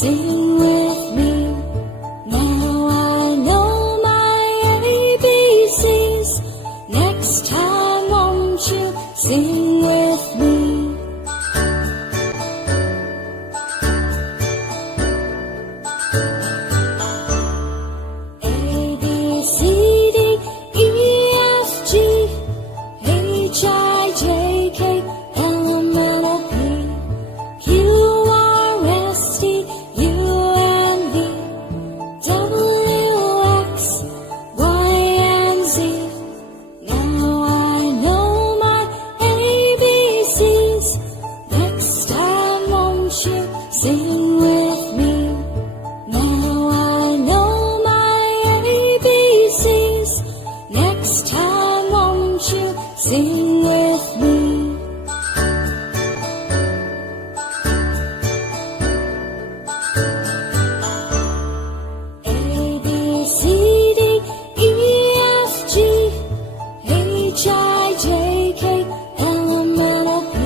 Sing with me. Now I know my ABCs. Next time won't you sing with me? A, B, C, D, E, F, G, H, I, J, K, L, M, N, O, P, Q, R, S, T, U, and V, W, X, Y, and Z. Now I know my ABCs. Next time won't you sing with me? Now I know my ABCs. Next time won't you sing with me? A, B, C, D, E, F, G, H, I, J, K, L, M, N, O, P,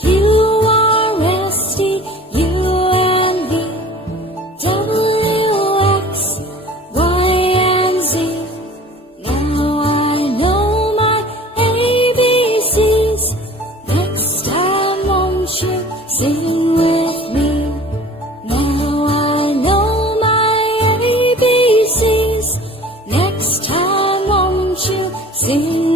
Q, R, S, T, U, and V, W, X, Y, and Z. Now I know my ABCs. Next time won't you sing with me? Now I know my ABCs. Next time won't you sing